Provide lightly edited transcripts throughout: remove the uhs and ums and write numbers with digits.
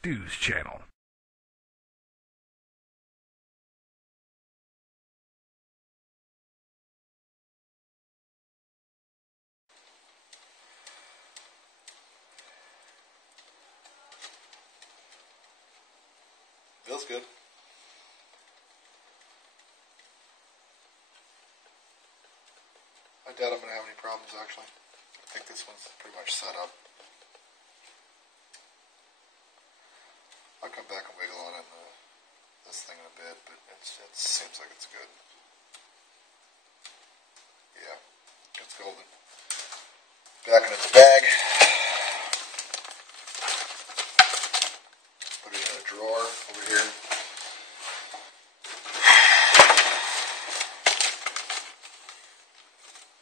Stu's channel. Feels good. I doubt I'm going to have any problems, actually. I think this one's pretty much set up. I'll come back and wiggle on it in this thing in a bit, but it seems like it's good. Yeah, it's golden. Back in its bag. Put it in a drawer over here.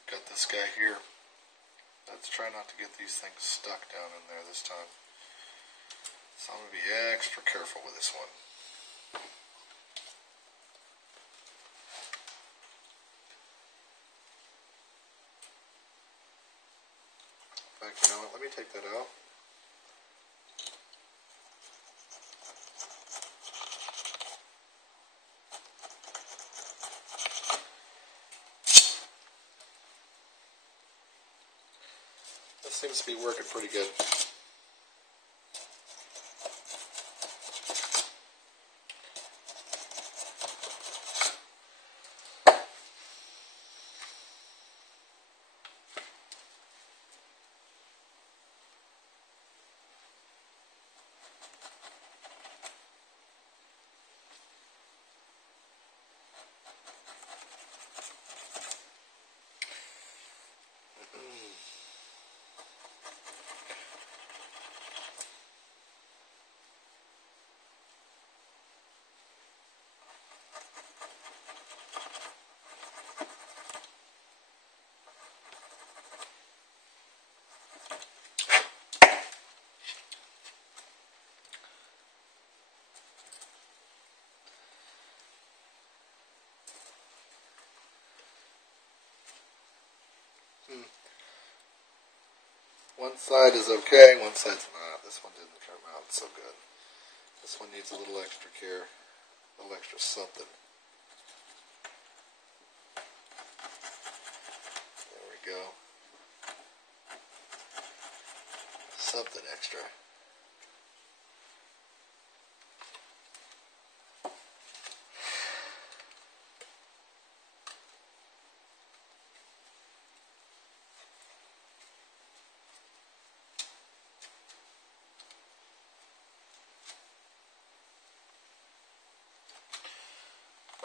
Got this guy here. Let's try not to get these things stuck down in there this time. So I'm going to be extra careful with this one. In fact, you know what? Let me take that out. This seems to be working pretty good. One side is okay, one side's not. This one didn't come out so good. This one needs a little extra care, a little extra something. There we go. Something extra.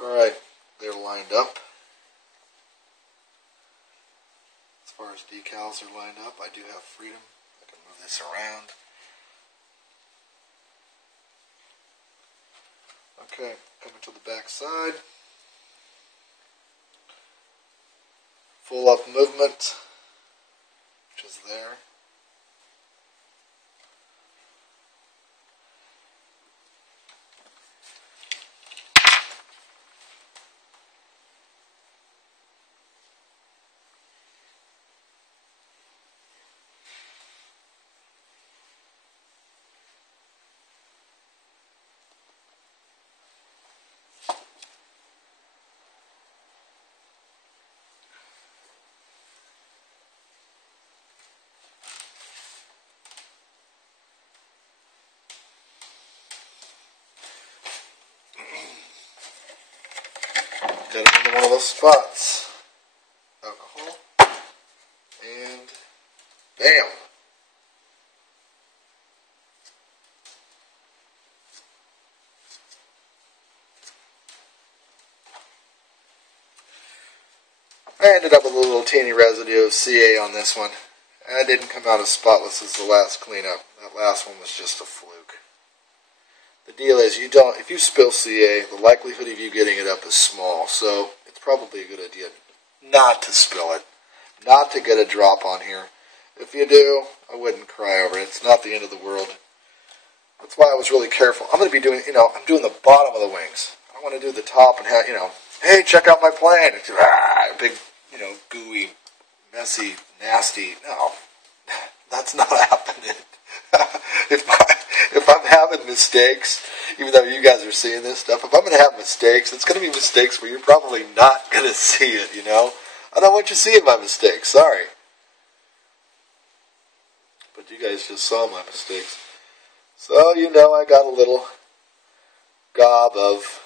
Alright, they're lined up. As far as decals are lined up, I do have freedom. I can move this around. Okay, coming to the back side. Full up movement, which is there. Got another one of those spots. Alcohol. And bam! I ended up with a little teeny residue of CA on this one. And it didn't come out as spotless as the last cleanup. That last one was just a fluke. The deal is, if you spill CA, the likelihood of you getting it up is small, so it's probably a good idea not to spill it, not to get a drop on here. If you do, I wouldn't cry over it. It's not the end of the world. That's why I was really careful. I'm going to be doing, I'm doing the bottom of the wings. I don't want to do the top and have, hey, check out my plane. It's a big, gooey, messy, nasty. No, that's not happening. if I'm having mistakes, even though you guys are seeing this stuff, if I'm going to have mistakes, it's going to be mistakes where you're probably not going to see it, you know? I don't want you seeing my mistakes, sorry. But you guys just saw my mistakes. So, you know, I got a little gob of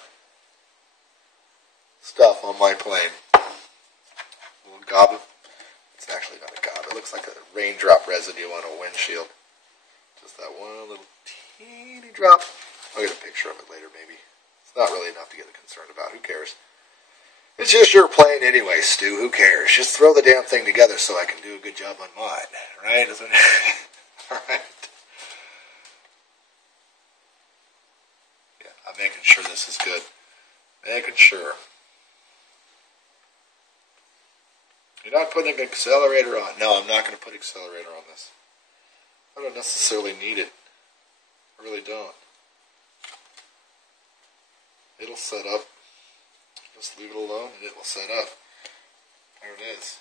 stuff on my plane. A little gob of, it's actually not a gob, it looks like a raindrop residue on a windshield. Just that one little teeny drop. I'll get a picture of it later, maybe. It's not really enough to get concerned about. Who cares? It's just your plane anyway, Stu. Who cares? Just throw the damn thing together so I can do a good job on mine. Right? Alright. Yeah, I'm making sure this is good. Making sure. You're not putting an accelerator on. No, I'm not going to put accelerator on this. I don't necessarily need it. I really don't. It'll set up. Just leave it alone and it will set up. There it is.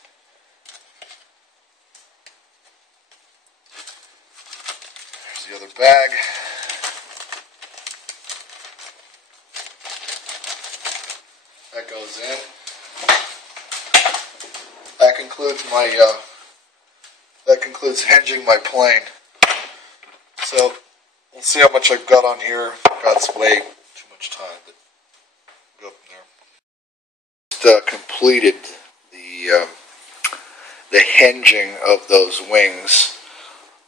There's the other bag. That goes in. That concludes hinging my plane. So we'll see how much I've got on here. God's way too much time, but we'll go from there. Just completed the hinging of those wings.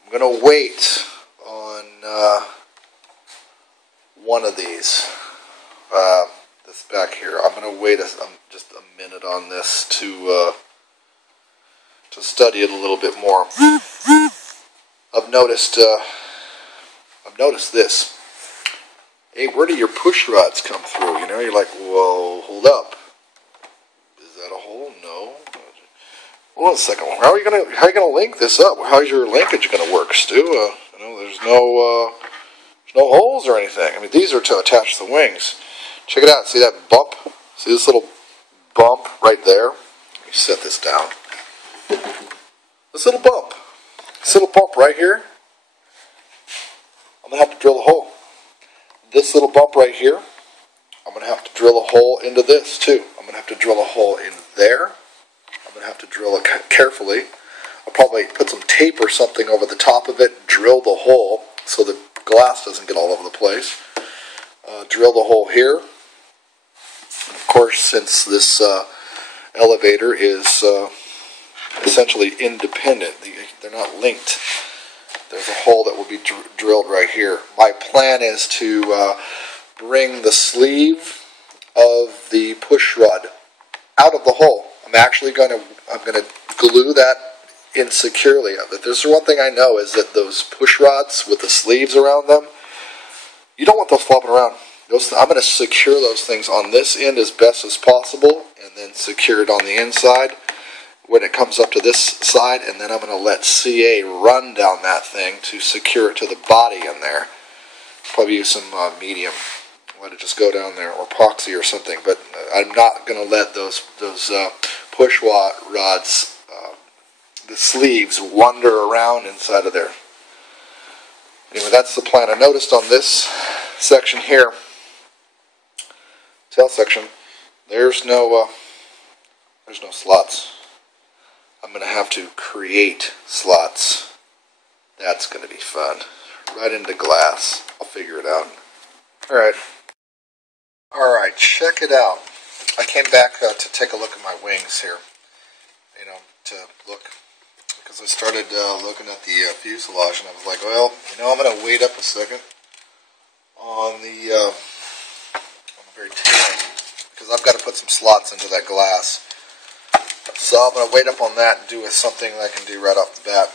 I'm going to wait on one of these. This back here. I'm going to wait just a minute on this to study it a little bit more. I've noticed this. Hey, where do your push rods come through? You know, you're like, whoa, hold up. Is that a hole? No. Hold on a second. How are you gonna link this up? How's your linkage gonna work, Stu? You know, there's no holes or anything. I mean, these are to attach the wings. Check it out. See that bump? See this little bump right there? Let me set this down. This little bump right here, I'm going to have to drill a hole. This little bump right here, I'm going to have to drill a hole into this too. I'm going to have to drill a hole in there. I'm going to have to drill it carefully. I'll probably put some tape or something over the top of it, drill the hole so the glass doesn't get all over the place. Drill the hole here. Of course, since this elevator is essentially independent, they're not linked. There's a hole that will be drilled right here. My plan is to bring the sleeve of the push rod out of the hole. I'm going to glue that in securely. There's one thing I know is that those push rods with the sleeves around them, you don't want those flopping around. I'm going to secure those things on this end as best as possible, and then secure it on the inside when it comes up to this side, and then I'm going to let CA run down that thing to secure it to the body in there. Probably use some medium, let it just go down there, or epoxy or something. But I'm not going to let those push rods, the sleeves, wander around inside of there. Anyway, that's the plan. I noticed on this section here, tail section, there's no slots. I'm going to have to create slots. That's going to be fun. Right into glass. I'll figure it out. Alright, check it out. I came back to take a look at my wings here. You know, to look. Because I started looking at the fuselage, and I was like, well, you know, I'm going to wait up a second on the very tail. Because I've got to put some slots into that glass. So I'm going to wait up on that and do something that I can do right off the bat.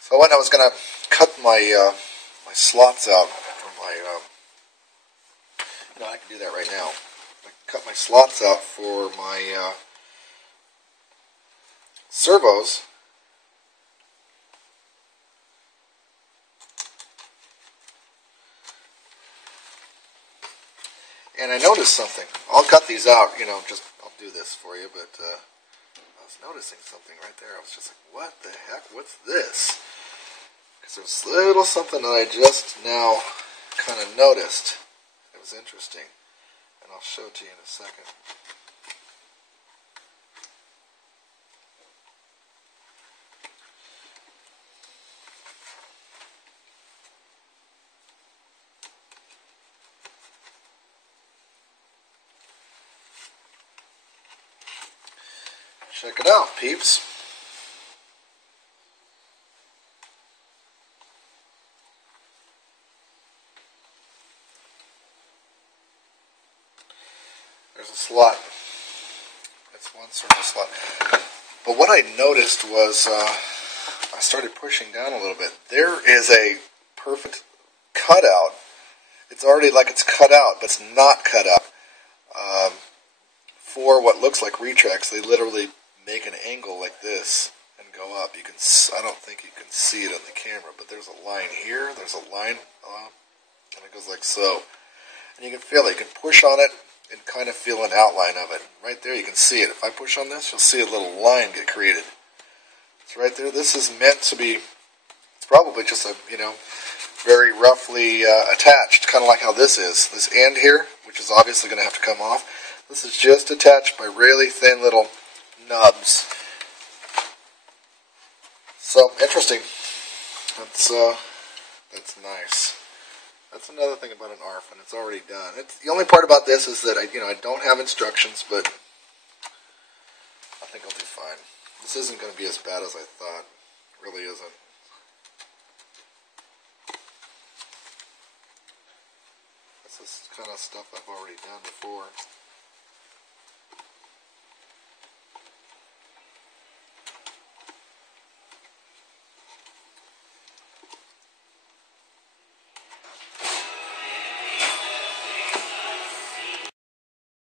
So when I was going to cut my my slots out for my, you know, I can do that right now. I cut my slots out for my servos. And I noticed something. I'll cut these out, you know, I'll do this for you, but I was noticing something right there. I was just like, what the heck? What's this? Because there's a little something that I just now kind of noticed. It was interesting. And I'll show it to you in a second. Check it out, peeps. There's a slot. That's one sort of slot. But what I noticed was I started pushing down a little bit. There is a perfect cutout. It's already like it's cut out, but it's not cut out. For what looks like retracts, they literally make an angle like this and go up. You can, I don't think you can see it on the camera, but there's a line here, there's a line, and it goes like so. And you can feel it. You can push on it and kind of feel an outline of it. Right there you can see it. If I push on this, you'll see a little line get created. It's right there. This is meant to be, it's probably just a, very roughly attached, kind of like how this is. This end here, which is obviously going to have to come off. This is just attached by really thin little nubs. So, interesting. That's nice. That's another thing about an ARF, and it's already done. The only part about this is that I don't have instructions, but I think I'll do fine. This isn't going to be as bad as I thought. It really isn't. This is kind of stuff I've already done before.